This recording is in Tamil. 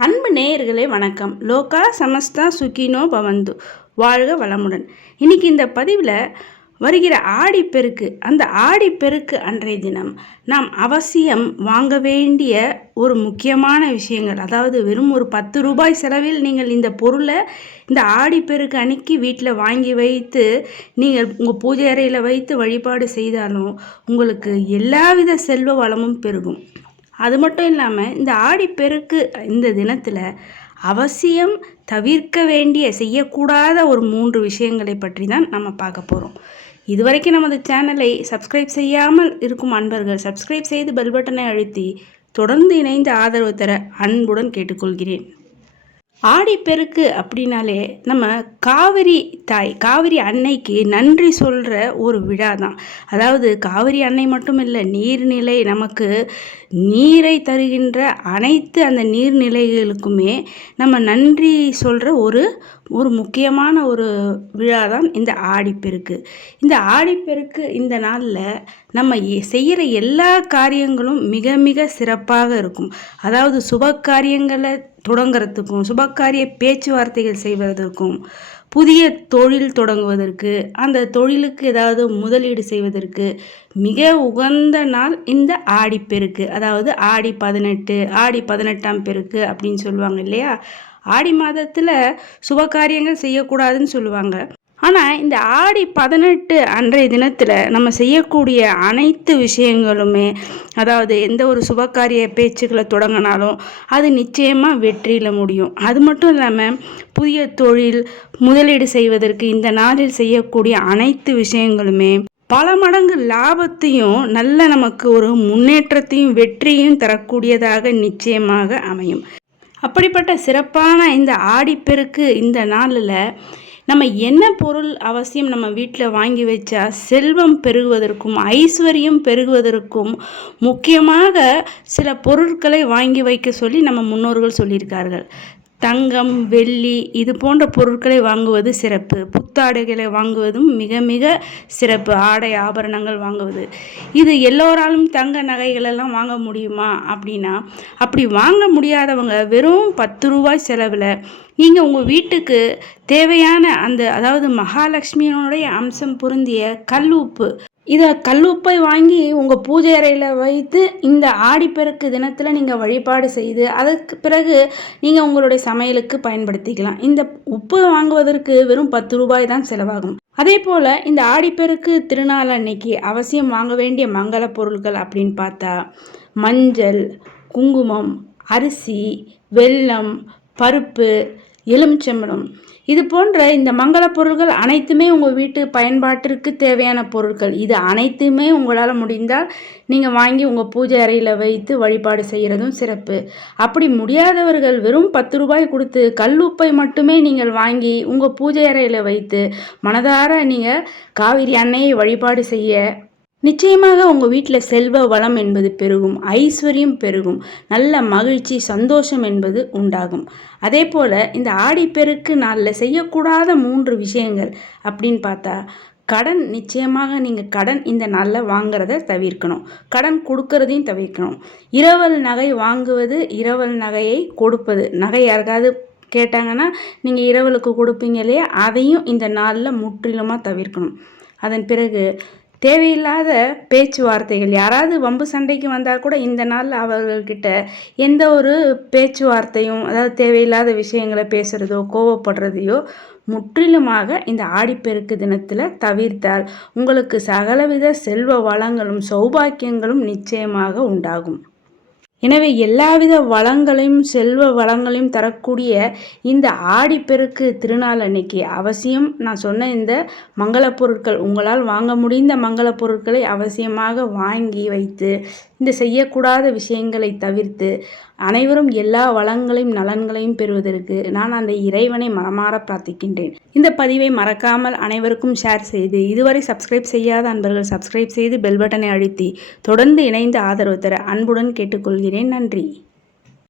அன்பு நேயர்களே வணக்கம். லோகா சமஸ்தா சுகினோ பவந்து, வாழ்க வளமுடன். இன்னைக்கு இந்த பதிவில் வருகிற ஆடிப்பெருக்கு, அந்த ஆடிப்பெருக்கு அன்றைய தினம் நாம் அவசியம் வாங்க வேண்டிய ஒரு முக்கியமான விஷயங்கள், அதாவது வெறும் ஒரு 10 ரூபாய் செலவில் நீங்கள் இந்த பொருளை இந்த ஆடிப்பெருக்கு அன்னைக்கு வீட்டில் வாங்கி வைத்து நீங்கள் உங்கள் பூஜை அறையில் வைத்து வழிபாடு செய்தாலும் உங்களுக்கு எல்லாவித செல்வ வளமும் பெருகும். அது மட்டும் இல்லாமல் இந்த ஆடிப்பெருக்கு இந்த தினத்தில் அவசியம் தவிர்க்க வேண்டிய செய்யக்கூடாத ஒரு 3 விஷயங்களை பற்றி தான் நம்ம பார்க்க போகிறோம். இதுவரைக்கும் நமது சேனலை சப்ஸ்கிரைப் செய்யாமல் இருக்கும் அன்பர்கள் சப்ஸ்கிரைப் செய்து பெல் பட்டனை அழுத்தி தொடர்ந்து இணைந்து ஆதரவு தர அன்புடன் கேட்டுக்கொள்கிறேன். ஆடிப்பெருக்கு அப்படின்னாலே நம்ம காவிரி தாய், காவிரி அன்னைக்கு நன்றி சொல்கிற ஒரு விழா தான். அதாவது காவிரி அன்னை மட்டும் இல்லை, நீர்நிலை நமக்கு நீரை தருகின்ற அனைத்து அந்த நீர்நிலைகளுக்குமே நம்ம நன்றி சொல்கிற ஒரு முக்கியமான ஒரு விழா தான் இந்த ஆடிப்பெருக்கு. இந்த ஆடிப்பெருக்கு இந்த நாளில் நம்ம செய்கிற எல்லா காரியங்களும் மிக மிக சிறப்பாக இருக்கும். அதாவது சுப காரியங்களை தொடங்கிறதுக்கும், சுபகாரிய பேச்சுவார்த்தைகள் செய்வதற்கும், புதிய தொழில் தொடங்குவதற்கு, அந்த தொழிலுக்கு ஏதாவது முதலீடு செய்வதற்கு மிக உகந்த நாள் இந்த ஆடிப்பெருக்கு. அதாவது ஆடி 18, ஆடி 18ஆம் பெருக்கு அப்படின்னு சொல்லுவாங்க இல்லையா. ஆடி மாதத்தில் சுபகாரியங்கள் செய்யக்கூடாதுன்னு சொல்லுவாங்க. ஆனால் இந்த ஆடி 18 அன்றைய தினத்தில் நம்ம செய்யக்கூடிய அனைத்து விஷயங்களுமே, அதாவது எந்த ஒரு சுபகாரிய பேச்சுக்களை தொடங்கினாலும் அது நிச்சயமாக வெற்றியில் முடியும். அது மட்டும் இல்லாமல் புதிய தொழில் முதலீடு செய்வதற்கு இந்த நாளில் செய்யக்கூடிய அனைத்து விஷயங்களுமே பல மடங்கு லாபத்தையும் நல்ல நமக்கு ஒரு முன்னேற்றத்தையும் வெற்றியும் தரக்கூடியதாக நிச்சயமாக அமையும். அப்படிப்பட்ட சிறப்பான இந்த ஆடிப்பெருக்கு இந்த நாளில் நம்ம என்ன பொருள் அவசியம் நம்ம வீட்டில் வாங்கி வச்சா செல்வம் பெருகுவதற்கும் ஐஸ்வர்யம் பெருகுவதற்கும் முக்கியமாக சில பொருட்களை வாங்கி வைக்க சொல்லி நம்ம முன்னோர்கள் சொல்லியிருக்கார்கள். தங்கம், வெள்ளி இது போன்ற பொருட்களை வாங்குவது சிறப்பு. புத்தாடைகளை வாங்குவதும் மிக மிக சிறப்பு. ஆடை ஆபரணங்கள் வாங்குவது, இது எல்லோராலும் தங்க நகைகளெல்லாம் வாங்க முடியுமா அப்படின்னா, அப்படி வாங்க முடியாதவங்க வெறும் 10 ரூபாய் செலவில் நீங்கள் உங்கள் வீட்டுக்கு தேவையான அதாவது மகாலட்சுமியினுடைய அம்சம் பொருந்திய கல் உப்பு, இதை கல்லுப்பை வாங்கி உங்கள் பூஜை அறையில் வைத்து இந்த ஆடிப்பெருக்கு தினத்தில் நீங்கள் வழிபாடு செய்து அதற்கு பிறகு நீங்கள் உங்களுடைய சமையலுக்கு பயன்படுத்திக்கலாம். இந்த உப்பு வாங்குவதற்கு வெறும் 10 ரூபாய் தான் செலவாகும். அதே போல் இந்த ஆடிப்பெருக்கு திருநாள் அன்னைக்கு அவசியம் வாங்க வேண்டிய மங்கள பொருட்கள் அப்படின்னு பார்த்தா மஞ்சள், குங்குமம், அரிசி, வெல்லம், பருப்பு, எலுமிச்சம்பழம், இது போன்ற இந்த மங்கள பொருட்கள் அனைத்துமே உங்கள் வீட்டு பயன்பாட்டிற்கு தேவையான பொருட்கள். இது அனைத்துமே உங்களால் முடிந்தால் நீங்கள் வாங்கி உங்கள் பூஜை அறையில் வைத்து வழிபாடு செய்கிறதும் சிறப்பு. அப்படி முடியாதவர்கள் வெறும் 10 ரூபாய் கொடுத்து கல்லுப்பை மட்டுமே நீங்கள் வாங்கி உங்கள் பூஜை அறையில் வைத்து மனதார நீங்கள் காவிரி அன்னையை வழிபாடு செய்ய நிச்சயமாக உங்கள் வீட்டில் செல்வ வளம் என்பது பெருகும், ஐஸ்வர்யம் பெருகும், நல்ல மகிழ்ச்சி சந்தோஷம் என்பது உண்டாகும். அதே போல் இந்த ஆடிப்பெருக்கு நாளில் செய்யக்கூடாத 3 விஷயங்கள் அப்படின்னு பார்த்தா கடன். நிச்சயமாக நீங்கள் கடன் இந்த நாளில் வாங்கிறத தவிர்க்கணும். கடன் கொடுக்கறதையும் தவிர்க்கணும். இரவல் நகை வாங்குவது, இரவல் நகையை கொடுப்பது, நகை யாருக்காவது கேட்டாங்கன்னா நீங்கள் இரவலுக்கு கொடுப்பீங்க இல்லையா, அதையும் இந்த நாளில் முற்றிலுமாக தவிர்க்கணும். அதன் பிறகு தேவையில்லாத பேச்சுவார்த்தைகள், யாராவது வம்பு சண்டைக்கு வந்தால் கூட இந்த நாளில் அவர்கள்கிட்ட எந்த ஒரு பேச்சுவார்த்தையும், அதாவது தேவையில்லாத விஷயங்களை பேசுகிறதோ கோவப்படுறதையோ முற்றிலுமாக இந்த ஆடிப்பெருக்கு தினத்தில் தவிர்த்தால் உங்களுக்கு சகலவித செல்வ வளங்களும் சௌபாக்கியங்களும் நிச்சயமாக உண்டாகும். எனவே எல்லாவித வளங்களையும் செல்வ வளங்களையும் தரக்கூடிய இந்த ஆடிப்பெருக்கு திருநாள் அன்னைக்கு அவசியம் நான் சொன்ன இந்த மங்கள பொருட்கள், உங்களால் வாங்க முடிந்த மங்கள பொருட்களை அவசியமாக வாங்கி வைத்து இந்த செய்யக்கூடாத விஷயங்களை தவிர்த்து அனைவரும் எல்லா வளங்களையும் நலன்களையும் பெறுவதற்கு நான் அந்த இறைவனை மனமாற பிரார்த்திக்கின்றேன். இந்த பதிவை மறக்காமல் அனைவருக்கும் ஷேர் செய்து, இதுவரை சப்ஸ்கிரைப் செய்யாத அன்பர்கள் சப்ஸ்கிரைப் செய்து பெல் பட்டனை அழுத்தி தொடர்ந்து இணைந்து ஆதரவு தர அன்புடன் கேட்டுக்கொள்கிறேன். நன்றி.